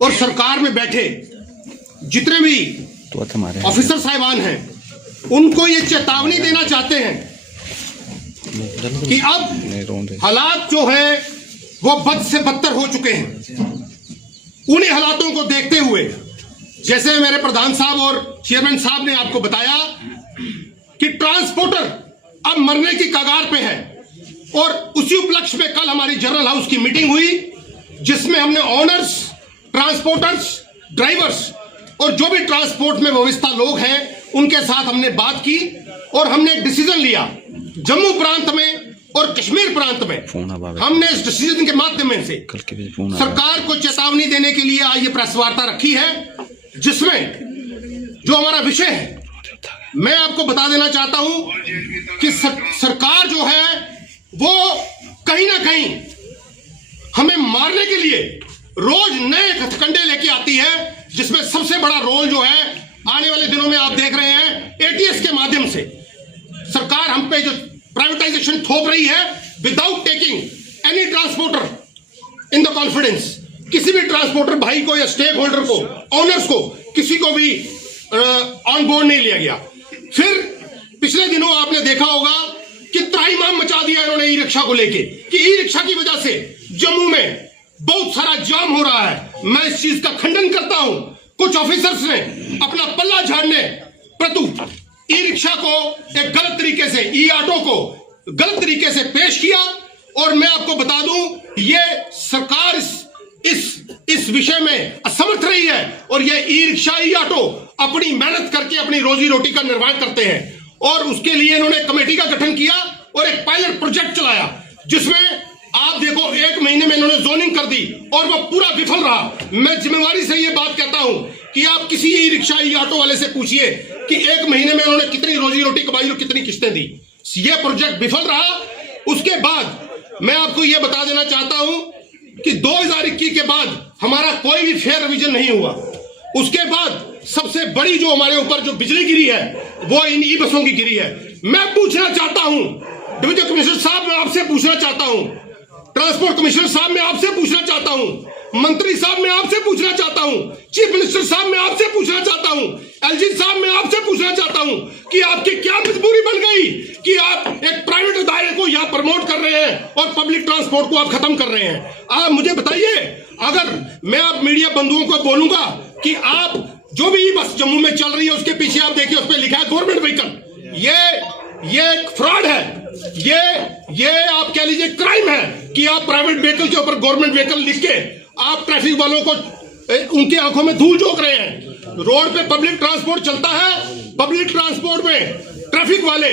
और सरकार में बैठे जितने भी ऑफिसर साहिबान हैं उनको ये चेतावनी देना चाहते हैं कि अब हालात जो है वो बद से बदतर हो चुके हैं। उन्हीं हालातों को देखते हुए जैसे मेरे प्रधान साहब और चेयरमैन साहब ने आपको बताया कि ट्रांसपोर्टर अब मरने की कगार पे है, और उसी उपलक्ष्य में कल हमारी जनरल हाउस की मीटिंग हुई जिसमें हमने ओनर्स, ट्रांसपोर्टर्स, ड्राइवर्स और जो भी ट्रांसपोर्ट में व्यवस्था लोग हैं उनके साथ हमने बात की और हमने एक डिसीजन लिया। जम्मू प्रांत में और कश्मीर प्रांत में हमने इस डिसीजन के माध्यम से सरकार को चेतावनी देने के लिए आज ये प्रेस वार्ता रखी है, जिसमें जो हमारा विषय है मैं आपको बता देना चाहता हूं कि सरकार जो है वो कहीं ना कहीं हमें मारने के लिए रोज नए हथकंडे लेके आती है, जिसमें सबसे बड़ा रोल जो है आने वाले दिनों में आप देख रहे हैं एटीएस के माध्यम से सरकार हम पे जो प्राइवेटाइजेशन थोप रही है without taking any transporter in the confidence. किसी भी ट्रांसपोर्टर भाई को या स्टेक होल्डर को, ऑनर्स को, किसी को भी ऑन बोर्ड नहीं लिया गया। फिर पिछले दिनों आपने देखा होगा कि त्राहिमाम मचा दिया इन्होंने ई रिक्शा को लेके कि ई रिक्शा की वजह से जम्मू में बहुत सारा जाम हो रहा है। मैं इस चीज का खंडन करता हूं। कुछ ऑफिसर्स ने अपना पल्ला झाड़ने प्रतु ई रिक्शा को एक गलत तरीके से, ई ऑटो को गलत तरीके से पेश किया, और मैं आपको बता दूं ये सरकार इस विषय में असमर्थ रही है, और ये ई रिक्शा, ई ऑटो अपनी मेहनत करके अपनी रोजी रोटी का निर्वाह करते हैं, और उसके लिए इन्होंने कमेटी का गठन किया और एक पायलट प्रोजेक्ट चलाया जिसमें आप देखो 1 महीने में इन्होंने जोनिंग कर दी और वो पूरा विफल रहा। मैं जिम्मेवारी से ये बात कहता हूं कि आप किसी ई रिक्शा, ई ऑटो वाले से पूछिए कि 1 महीने में उन्होंने कितनी रोजी रोटी कमाई और कितनी किस्तें दी। ये प्रोजेक्ट विफल रहा। उसके बाद मैं आपको ये बता देना चाहता हूं कि 2021 के बाद हमारा कोई भी फेयर रिवीजन नहीं हुआ। उसके बाद सबसे बड़ी जो हमारे ऊपर जो बिजली गिरी है वो इन ई बसों की गिरी है। मैं पूछना चाहता हूं, डिविजन कमिश्नर साहब मैं आपसे पूछना चाहता हूं, ट्रांसपोर्ट कमिश्नर साहब मैं आपसे पूछना चाहता हूं, मंत्री साहब मैं आपसे पूछना चाहता हूं, चीफ मिनिस्टर साहब मैं आपसे पूछना चाहता हूं, एलजी साहब मैं आपसे पूछना चाहता हूं कि आपकी क्या मजबूरी बन गई कि आप एक प्राइवेट अदारे को यहां प्रमोट कर रहे हैं और पब्लिक ट्रांसपोर्ट को आप खत्म कर रहे हैं। आप मुझे बताइए, अगर मैं आप मीडिया बंधुओं को बोलूंगा कि आप जो भी बस जम्मू में चल रही है उसके पीछे आप देखिए उस पर लिखा है गवर्नमेंट व्हीकल, ये एक फ्रॉड है, ये आप कह लीजिए क्राइम है कि आप प्राइवेट व्हीकल के ऊपर गवर्नमेंट व्हीकल लिख के आप ट्रैफिक वालों को उनकी आंखों में धूल झोंक रहे हैं। रोड पे पब्लिक ट्रांसपोर्ट चलता है, पब्लिक ट्रांसपोर्ट में ट्रैफिक वाले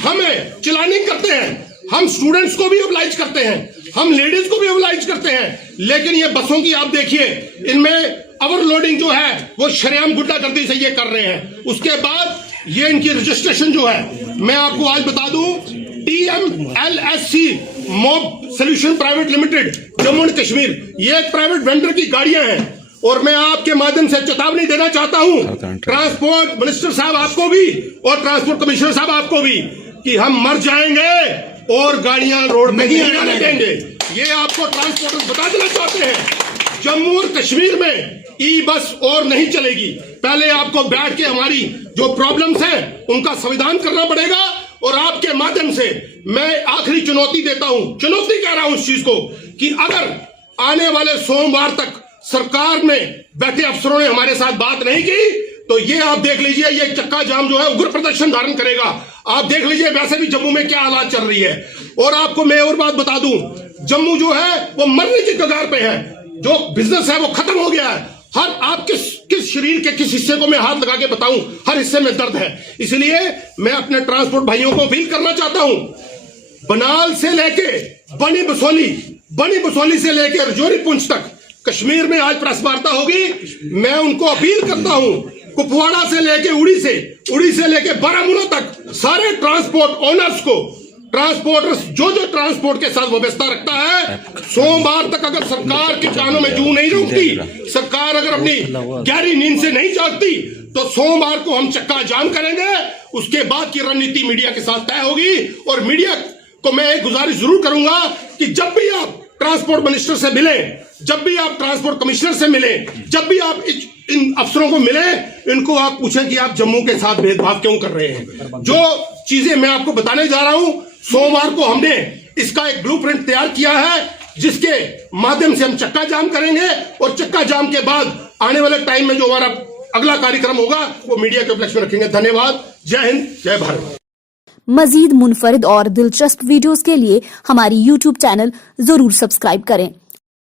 हमें चिलानिंग करते हैं, हम स्टूडेंट्स को भी ऑब्लाइज करते हैं, हम लेडीज को भी ऑब्लाइज करते हैं, लेकिन ये बसों की आप देखिए इनमें ओवरलोडिंग जो है वो शरेआम गुंडागर्दी से ये कर रहे हैं। उसके बाद ये इनकी रजिस्ट्रेशन जो है मैं आपको आज बता दूं, TMLSC mob solution private limited Jammu and Kashmir, ये एक प्राइवेट वेंडर की गाड़ियां हैं, और मैं आपके माध्यम से चेतावनी देना चाहता हूं ट्रांसपोर्ट मिनिस्टर साहब आपको भी और ट्रांसपोर्ट कमिश्नर साहब आपको भी कि हम मर जाएंगे और गाड़ियां रोड नहीं आने देंगे। ये आपको ट्रांसपोर्टर बता देना चाहते हैं। जम्मू और कश्मीर में ई बस और नहीं चलेगी। पहले आपको बैठ के हमारी जो प्रॉब्लम्स हैं उनका संविधान करना पड़ेगा, और आपके माध्यम से मैं आखिरी चुनौती देता हूं, चुनौती कह रहा हूं इस चीज को कि अगर आने वाले सोमवार तक सरकार में बैठे अफसरों ने हमारे साथ बात नहीं की तो ये आप देख लीजिए, ये चक्का जाम जो है उग्र प्रदर्शन धारण करेगा। आप देख लीजिए वैसे भी जम्मू में क्या हालात चल रही है। और आपको मैं और बात बता दूं, जम्मू जो है वो मरने की कगार पे है, जो बिजनेस है वो खत्म हो गया है। हर आप किस शरीर के किस हिस्से को मैं हाथ लगा के बताऊं, हर हिस्से में दर्द है। इसलिए मैं अपने ट्रांसपोर्ट भाइयों को अपील करना चाहता हूं, बनाल से लेके बनी बसोली से लेके रजौरी पुंछ तक कश्मीर में आज प्रेस वार्ता होगी। मैं उनको अपील करता हूं, कुपवाड़ा से लेके उड़ी से लेके बारामूला तक सारे ट्रांसपोर्ट ओनर्स को, ट्रांसपोर्टर्स जो ट्रांसपोर्ट के साथ व्यवस्था रखता है, सोमवार तक अगर सरकार के कानों में जू नहीं रुकती, सरकार अगर अपनी गहरी नींद से नहीं जागती तो सोमवार को हम चक्का जाम करेंगे। उसके बाद की रणनीति मीडिया के साथ तय होगी, और मीडिया को मैं एक गुजारिश जरूर करूंगा कि जब भी आप ट्रांसपोर्ट मिनिस्टर से मिले, जब भी आप ट्रांसपोर्ट कमिश्नर से मिले, जब भी आप इन अफसरों को मिले, इनको आप पूछें कि आप जम्मू के साथ भेदभाव क्यों कर रहे हैं। जो चीजें मैं आपको बताने जा रहा हूं, सोमवार को हमने इसका एक ब्लूप्रिंट तैयार किया है, जिसके माध्यम से हम चक्का जाम करेंगे और चक्का जाम के बाद आने वाले टाइम में जो हमारा अगला कार्यक्रम होगा वो मीडिया के उपलक्ष्य में रखेंगे। धन्यवाद। जय हिंद, जय भारत। मजीद मुनफरिद और दिलचस्प वीडियोस के लिए हमारी YouTube चैनल जरूर सब्सक्राइब करें।